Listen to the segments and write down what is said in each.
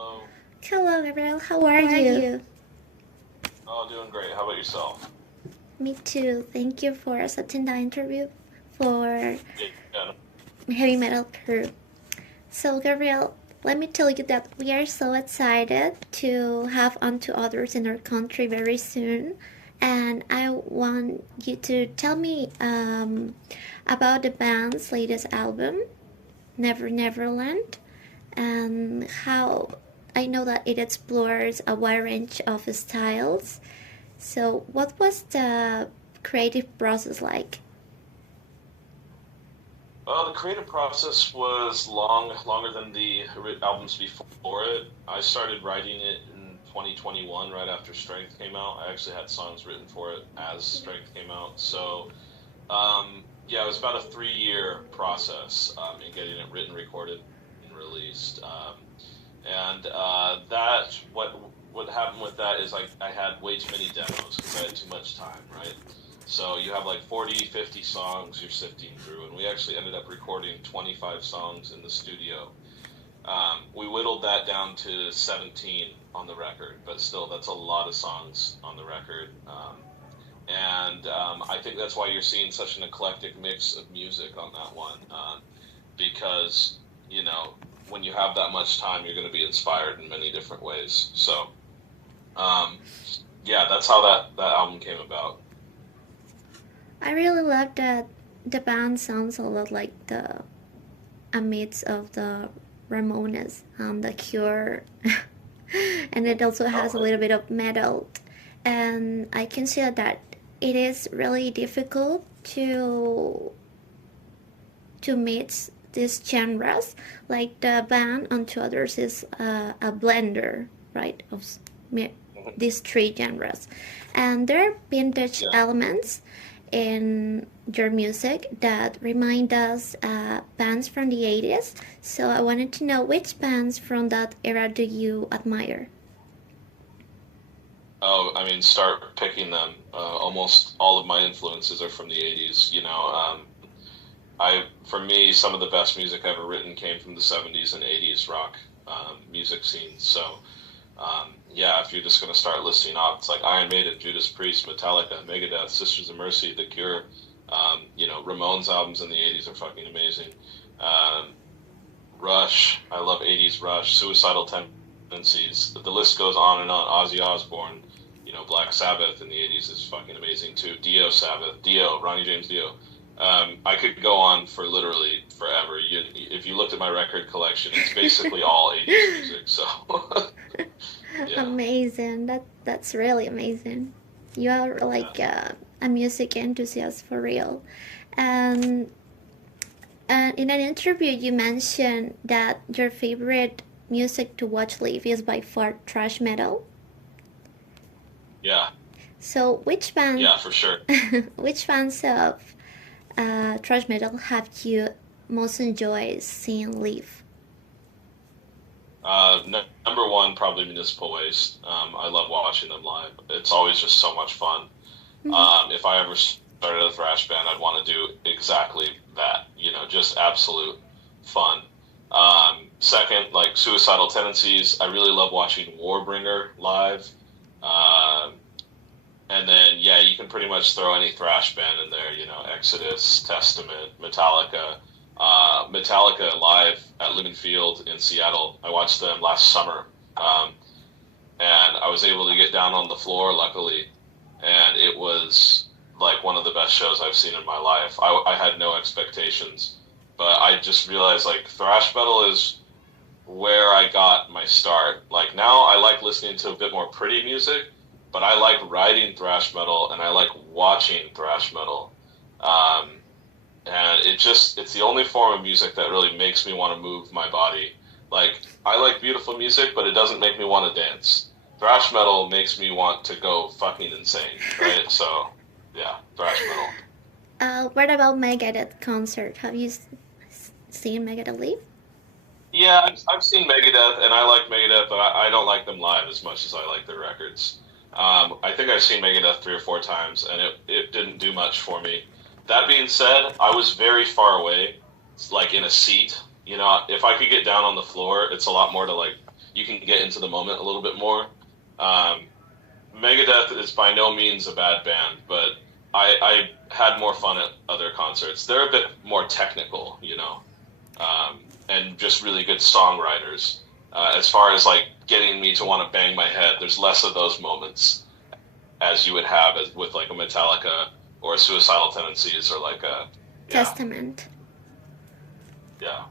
Hello. Hello, Gabriel. How are you? Oh, doing great. How about yourself? Me too. Thank you for accepting the interview for Yeah. Yeah. Heavy Metal Crew. So, Gabriel, let me tell you that we are so excited to have on to others in our country very soon. And I want you to tell me about the band's latest album, Never Neverland, and how I know that it explores a wide range of styles. So, what was the creative process like? The creative process was longer than the albums before it. I started writing it in 2021, right after Strength came out. I actually had songs written for it as Strength came out. So, yeah, it was about a 3-year process in getting it written, recorded, and released. That what happened with that is I had way too many demos because I had too much time, right? So you have like 40, 50 songs you're sifting through, and we actually ended up recording 25 songs in the studio. We whittled that down to 17 on the record, but still, that's a lot of songs on the record. I think that's why you're seeing such an eclectic mix of music on that one, because, you know, when you have that much time, you're going to be inspired in many different ways. So, yeah, that's how that album came about. I really love that the band sounds a lot like the a mix of the Ramones and the Cure, and it also has a Oh, little bit of metal. And I can see that it is really difficult to mix these genres. Like the band on to others is a blender, right, of these three genres, and there are vintage yeah. elements in your music that remind us bands from the 80s. So I wanted to know which bands from that era do you admire? Oh, I mean, start picking them. Almost all of my influences are from the 80s. For me, some of the best music ever written came from the 70s and 80s rock music scenes. So, yeah, if you're just going to start listing off, it's like Iron Maiden, Judas Priest, Metallica, Megadeth, Sisters of Mercy, The Cure. Ramones albums in the 80s are fucking amazing. Um, Rush, I love 80s Rush, Suicidal Tendencies. The list goes on and on. Ozzy Osbourne, Black Sabbath in the 80s is fucking amazing too. Dio, Ronnie James Dio. I could go on for literally forever. If you looked at my record collection, it's basically all 80s music. So, yeah, Amazing. That's really amazing. You are yeah. like a music enthusiast for real. And in an interview, you mentioned that your favorite music to watch live is by far thrash metal. Yeah, So, yeah, for sure. which bands of thrash metal have you most enjoyed seeing live? Number one, probably Municipal Waste. I love watching them live. It's always just so much fun. If I ever started a thrash band, I'd want to do exactly that. Just absolute fun. Second, like Suicidal Tendencies, I really love watching Warbringer live. Um, and then, yeah, you can pretty much throw any thrash band in there. Exodus, Testament, Metallica. Metallica live at Lumen Field in Seattle. I watched them last summer, and I was able to get down on the floor, luckily, and it was like one of the best shows I've seen in my life. I had no expectations, but I just realized like thrash metal is where I got my start. Like now, I like listening to a bit more pretty music, but I like writing thrash metal and I like watching thrash metal. Um, and it's the only form of music that really makes me want to move my body. Like I like beautiful music, but it doesn't make me want to dance. Thrash metal makes me want to go fucking insane, right? So, yeah, thrash metal. What about Megadeth concert? Have you seen Megadeth live? Yeah, I've seen Megadeth, and I like Megadeth, but I don't like them live as much as I like their records. I think I've seen Megadeth 3 or 4 times, and it didn't do much for me. That being said, I was very far away, like in a seat. If I could get down on the floor, it's a lot more to like you can get into the moment a little bit more. Megadeth is by no means a bad band, but I had more fun at other concerts. They're a bit more technical, and just really good songwriters. As far as like getting me to want to bang my head, there's less of those moments as you would have with like a Metallica or a Suicidal Tendencies or like a Testament. Yeah.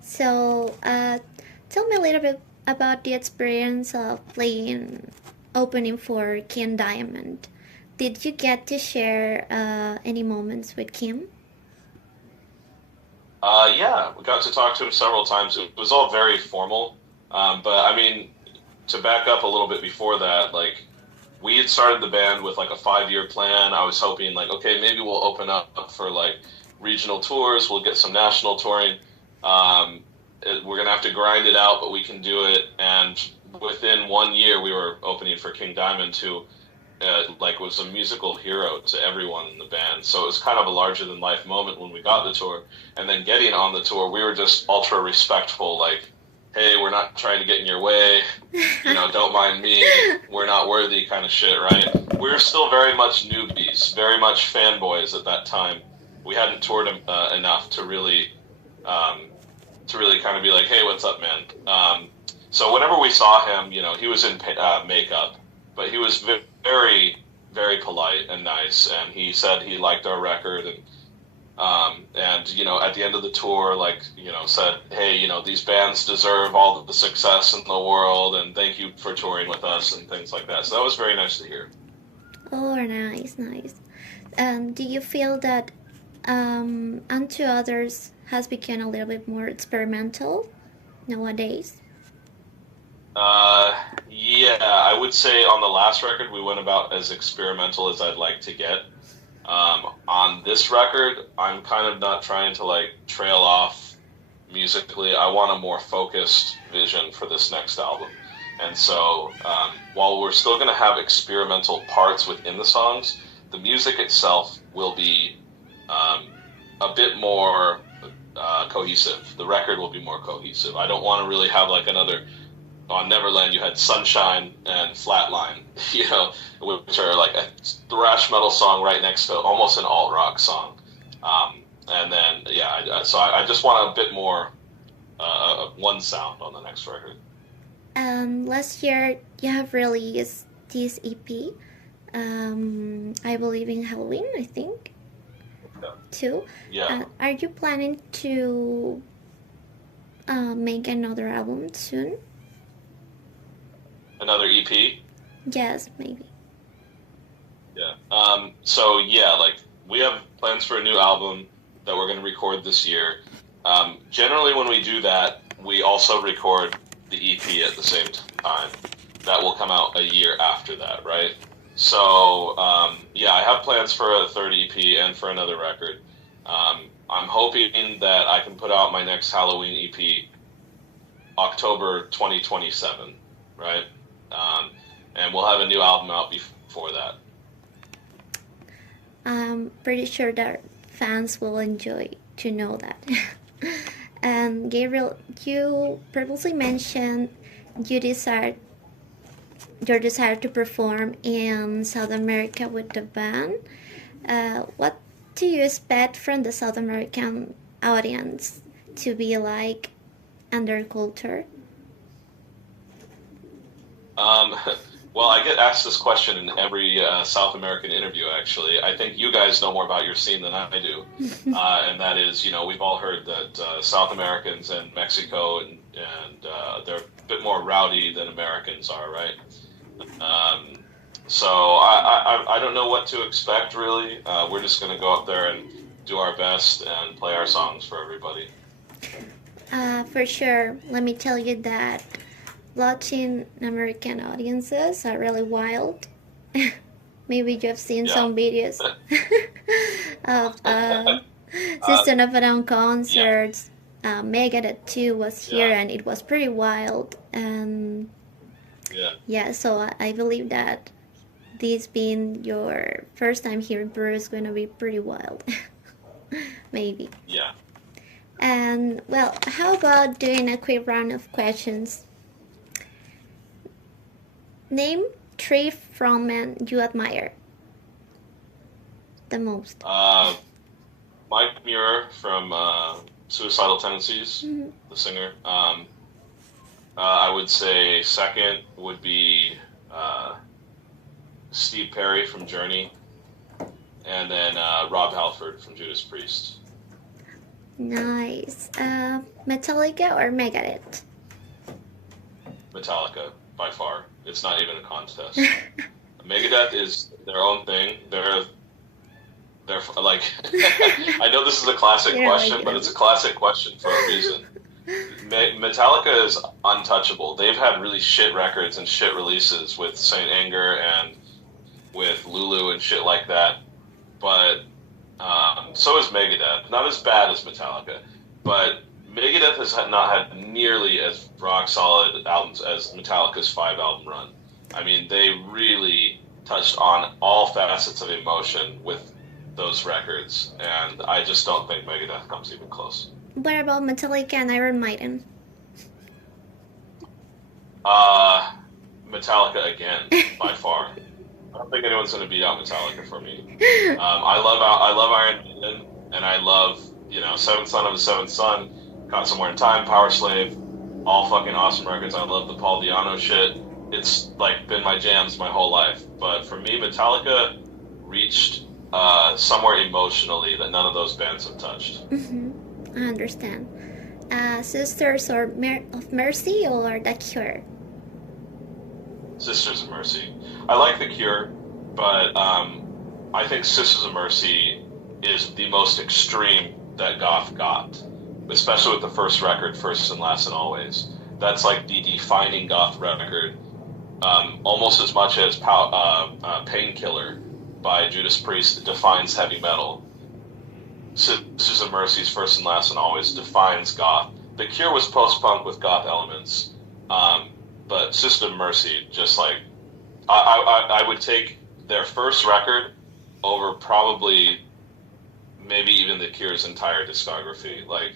So, tell me a little bit about the experience of playing opening for King Diamond. Did you get to share any moments with Kim? Yeah, we got to talk to him several times. It was all very formal. But I mean, to back up a little bit before that, like, we had started the band with like a 5-year plan. I was hoping like, okay, maybe we'll open up for like regional tours. We'll get some national touring. We're going to have to grind it out, but we can do it. And within 1 year, we were opening for King Diamond, who was a musical hero to everyone in the band. So it was kind of a larger than life moment when we got the tour. And then getting on the tour, we were just ultra respectful, like, hey, we're not trying to get in your way, don't mind me, we're not worthy kind of shit, right? We were still very much newbies, very much fanboys at that time. We hadn't toured enough to really kind of be like, hey, what's up, man? So whenever we saw him, he was in makeup, but he was very, very polite and nice, and he said he liked our record, and at the end of the tour, said, hey, these bands deserve all the success in the world, and thank you for touring with us, and things like that. So that was very nice to hear. Oh, nice. Do you feel that Unto Others has become a little bit more experimental nowadays? Yeah, I would say on the last record, we went about as experimental as I'd like to get. On this record, I'm kind of not trying to trail off musically. I want a more focused vision for this next album. And so while we're still going to have experimental parts within the songs, the music itself will be a bit more cohesive. The record will be more cohesive. I don't want to really have another... On Neverland, you had Sunshine and Flatline, which are like a thrash metal song right next to almost an alt-rock song. And then, so I just want a bit more one sound on the next record. Last year, you have released this EP, I Believe in Halloween, I think, too. Yeah. Are you planning to make another album soon? Another EP? Yes, maybe. Yeah. We have plans for a new album that we're going to record this year. Generally, when we do that, we also record the EP at the same time. That will come out a year after that, right? So, I have plans for a third EP and for another record. I'm hoping that I can put out my next Halloween EP October 2027, right? And we'll have a new album out before that. I'm pretty sure that fans will enjoy to know that. And Gabriel, you previously mentioned your desire to perform in South America with the band. What do you expect from the South American audience to be like and their culture? Well, I get asked this question in every South American interview, actually. I think you guys know more about your scene than I do. And that is, we've all heard that South Americans and Mexico, and they're a bit more rowdy than Americans are, right? So I don't know what to expect, really. We're just going to go up there and do our best and play our songs for everybody. For sure. Let me tell you that Latin American audiences are really wild. Maybe you've seen some videos of System of a Down concerts. Megadeth too was here, and it was pretty wild. And so I believe that this being your first time here in Peru is going to be pretty wild. Maybe. Yeah. And well, how about doing a quick round of questions? Name 3 frontmen you admire the most. Mike Muir from Suicidal Tendencies, Mm-hmm. the singer. I would say second would be Steve Perry from Journey, and then Rob Halford from Judas Priest. Nice. Metallica or Megadeth? Metallica, by far. It's not even a contest. Megadeth is their own thing. They're like, I know this is a classic question, but it's a classic question for a reason. Metallica is untouchable. They've had really shit records and shit releases with Saint Anger and with Lulu and shit like that. But so is Megadeth. Not as bad as Metallica, but Megadeth has not had nearly as rock solid albums as Metallica's 5-album run. I mean, they really touched on all facets of emotion with those records, and I just don't think Megadeth comes even close. What about Metallica and Iron Maiden? Metallica again, by far. I don't think anyone's going to beat out Metallica for me. I love Iron Maiden, and I love, Seventh Son of the Seventh Son, Caught Somewhere in Time, Power Slave, all fucking awesome records. I love the Paul Di'Anno shit. It's like been my jams my whole life. But for me, Metallica reached somewhere emotionally that none of those bands have touched. Mm-hmm. I understand. Sisters of Mercy or The Cure? Sisters of Mercy. I like The Cure, but I think Sisters of Mercy is the most extreme that goth got, especially with the first record, First and Last and Always. That's like the defining goth record, almost as much as Painkiller by Judas Priest defines heavy metal. Sisters of Mercy's First and Last and Always defines goth. The Cure was post-punk with goth elements, but Sisters of Mercy, just like, I would take their first record over probably maybe even The Cure's entire discography. Like,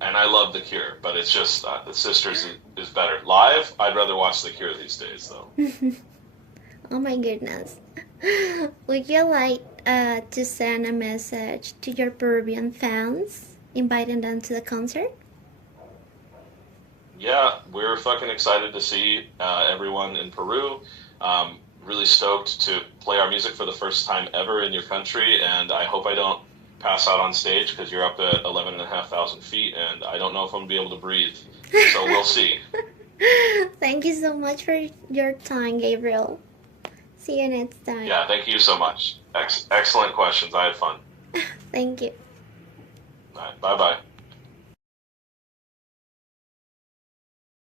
and I love The Cure, but it's just the Sisters is better. Live, I'd rather watch The Cure these days, though. Oh my goodness. Would you like to send a message to your Peruvian fans, inviting them to the concert? Yeah, we're fucking excited to see everyone in Peru. Really stoked to play our music for the first time ever in your country, and I hope I don't pass out on stage because you're up at 11,500 feet, and I don't know if I'm going to be able to breathe. So we'll see. Thank you so much for your time, Gabriel. See you next time. Yeah, thank you so much. Excellent questions. I had fun. Thank you. All right, bye-bye.